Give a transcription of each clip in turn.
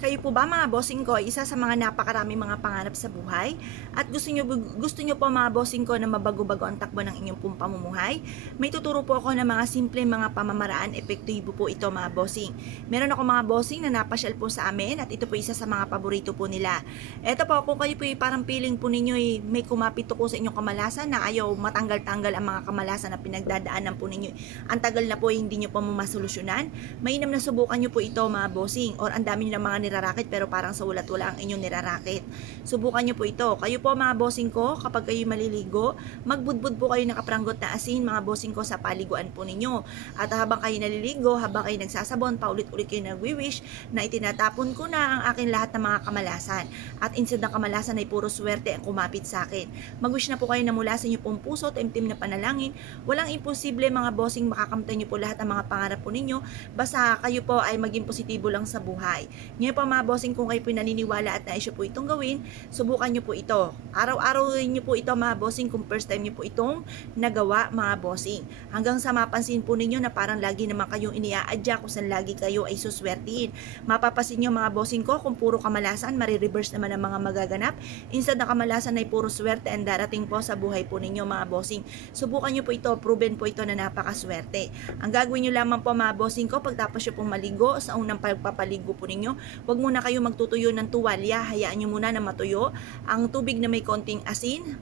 Kayo po ba mga bossing ko ay isa sa mga napakaraming mga pangarap sa buhay? At gusto nyo po mga bossing ko na mabago-bago ang takbo ng inyong pong pamumuhay? May tuturo po ako ng mga simple mga pamamaraan, epektibo po ito mga bossing. Meron ako mga bossing na napasyal po sa amin at ito po isa sa mga paborito po nila. Ito po, kung kayo po parang feeling po ninyo may kumapit po sa inyong kamalasan na ayaw matanggal-tanggal ang mga kamalasan na pinagdadaanan po ninyo. Ang tagal na po hindi nyo po masolusyonan. Mainam na subukan nyo po ito mga bossing, or ang dami nyo ng mga nirarakit pero parang sa ulat wala ang inyong nirarakit. Subukan nyo po ito. Kayo po mga bossing ko, kapag kayo maliligo, magbudbud po kayo ng kapranggot na asin mga bossing ko sa paliguan po ninyo. At habang kayo naliligo, habang kayo nagsasabon, paulit-ulit kayo nagwi-wish na itinatapon ko na ang akin lahat ng mga kamalasan. At instead ng kamalasan ay puro swerte ang kumapit sa akin. Mag-wish na po kayo na mula sa inyong pong puso, timtim na panalangin. Walang imposible mga bossing, makakamtan nyo po lahat ng mga pangarap po ninyo. Basta kayo po ay maging positibo lang sa buhay. Ngayon po mga bossing, kung kayo po naniniwala at naisyo po itong gawin, subukan nyo po ito. Araw-araw nyo po ito mga bossing kung first time nyo po itong nagawa mga bossing. Hanggang sa mapansin po ninyo na parang lagi naman kayong iniaadya kung saan lagi kayo ay suswertihin. Mapapasin nyo mga bossing ko kung puro kamalasan, marireverse naman ang mga magaganap. Instead na kamalasan ay puro swerte ang darating po sa buhay po ninyo mga bossing. Subukan nyo po ito, proven po ito na napakaswerte. Ang gagawin nyo lamang po mga bossing ko, pagtapos nyo pong maligo, sa unang pagpapaligo po ninyo, huwag muna kayo magtutuyo ng tuwalya, hayaan nyo muna na matuyo ang tubig na may konting asin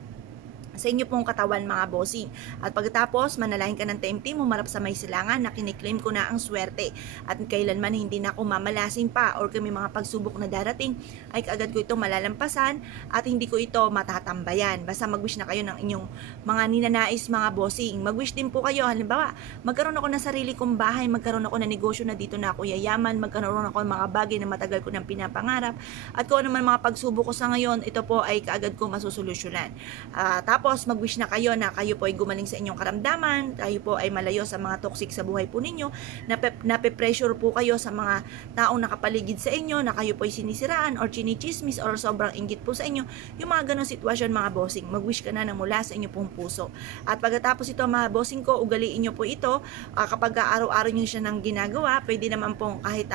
sa inyo pong katawan mga bossing. At pagkatapos, manalangin ka ng taimtim, humarap sa may silangan na kiniklaim ko na ang swerte. At kailanman hindi na ako mamalasin pa or kami mga pagsubok na darating, ay kaagad ko ito malalampasan at hindi ko ito matatambayan. Basta mag-wish na kayo ng inyong mga ninanais mga bossing. Mag-wish din po kayo. Halimbawa, magkaroon ako ng sarili kong bahay, magkaroon ako ng negosyo na dito na ako yayaman, magkaroon ako ng mga bagay na matagal ko ng pinapangarap. At kung ano man mga pagsubok ko sa ngayon, ito po ay kaagad ko masusolusyonan. Tapos mag-wish na kayo po ay gumaling sa inyong karamdaman, kayo po ay malayo sa mga toxic sa buhay po ninyo, nape-pressure po kayo sa mga taong nakapaligid sa inyo, na kayo po ay sinisiraan or chinichismis or sobrang inggit po sa inyo, yung mga ganong sitwasyon mga bossing, mag-wish ka na ng mula sa inyong pong puso. At pagkatapos ito mga bossing ko, ugaliin nyo po ito, kapag araw-araw nyo siya nang ginagawa, pwede naman pong kahit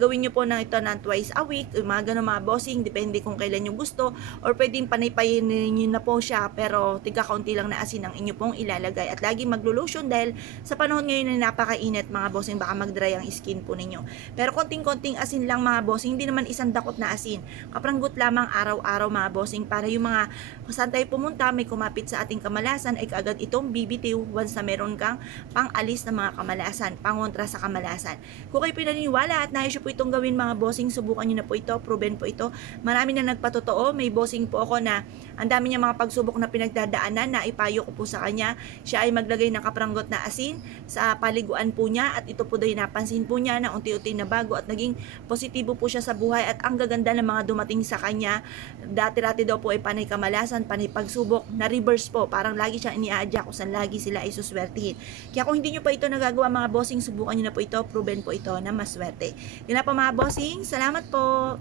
gawin nyo po ng ito ng twice a week, mga ganun mga bossing, depende kung kailan nyo gusto, or pwedeng panaypayin nyo na po siya, pero tiga-kaunti lang na asin ang inyo pong ilalagay. At lagi maglo-lotion dahil sa panahon ngayon na napakainit mga bossing, baka mag-dry ang skin po ninyo. Pero konting-konting asin lang mga bossing, hindi naman isang dakot na asin. Kapranggot lamang araw-araw mga bossing, para yung mga saan tayo pumunta, may kumapit sa ating kamalasan, ay kaagad itong bibitiw once na meron kang pang-alis ng mga kamalasan, pangontra sa kamalasan. Kung kayo pinaniniwala at nais po itong gawin mga bossing, subukan nyo na po ito, proven po ito. Marami na nagpatotoo, may bossing po ako na ang dami niya mga pagsubok na pinagdadaanan, na ipayo ko po sa kanya. Siya ay maglagay ng kapranggot na asin sa paliguan po niya, at ito po daw napansin po niya na unti-unti na bago at naging positibo po siya sa buhay, at ang gaganda ng mga dumating sa kanya. Dati-dati daw po ay panay kamalasan, panay pagsubok, na reverse po, parang lagi siyang iniaadya kung saan lagi sila ay suswertihin. Kaya kung hindi nyo pa ito nagagawa mga bossing, subukan nyo na po ito, proven po ito na maswerte. Yun na po mga bossing, salamat po!